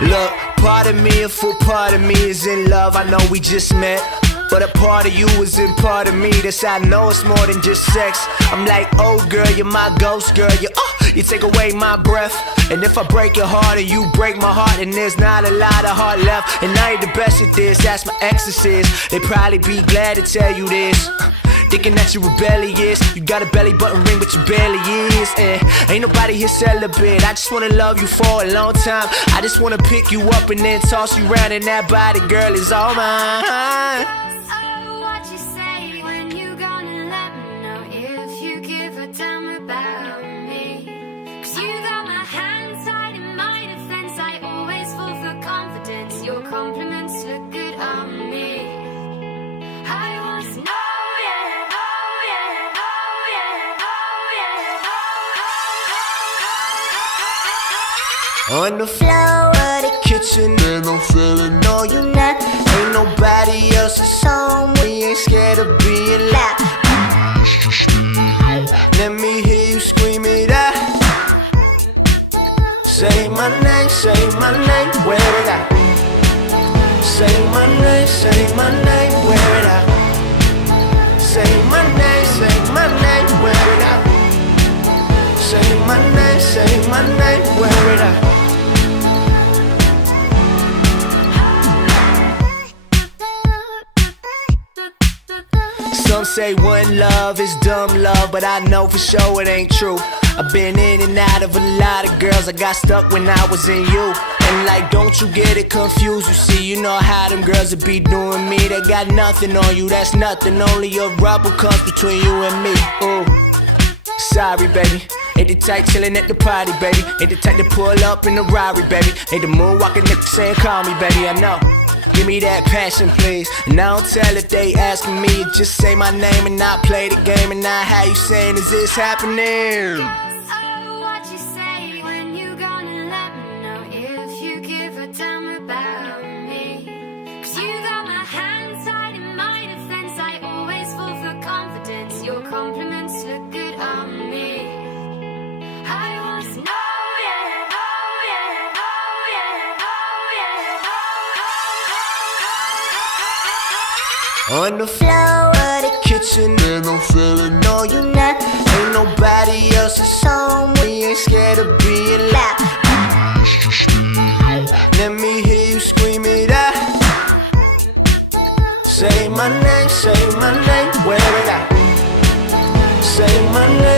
Look, part of me, a full part of me is in love. I know we just met, but a part of you is in part of me. That's how I know it's more than just sex. I'm like, oh girl, you're my ghost girl. You take away my breath. And if I break your heart and you break my heart, and there's not a lot of heart left. And I ain't the best at this, that's my exorcist. They probably be glad to tell you this. Thinking that you rebellious. You got a belly button ring, but you barely is. And ain't nobody here celibate. I just wanna love you for a long time. I just wanna pick you up and then toss you around, and that body, girl, is all mine. Your compliments look good on me. I want to know, yeah, oh yeah, oh yeah, oh yeah, On the floor of the kitchen, and I'm feeling no, you not. Ain't nobody else's home. We ain't scared of being loud. Let me hear you scream it out. Say my name, wear it out. Say my name, wear it out. Say my name, wear it out. Say my name, wear it out. Some say one love is dumb love, but I know for sure it ain't true. I've been in and out of a lot of girls. I got stuck when I was in you. And like, don't you get it confused. You see, you know how them girls would be doing me. They got nothing on you, that's nothing. Only a rubber comes between you and me. Ooh, sorry, baby. Ain't the type chillin' at the party, baby. Ain't the type to pull up in the Rari, baby. Ain't the moonwalking nigga saying call me, baby, I know. Give me that passion, please. And I don't tell if they asking me. Just say my name and not play the game. And not how you saying, is this happening? Your compliments look good on me. I want to know, yeah, oh yeah, oh yeah, oh yeah, On the floor of the kitchen, and I'm feeling no, you not. Ain't nobody else's home. We ain't scared of being loud. Let me hear you scream it out. Say my name, wear it out. Say my name.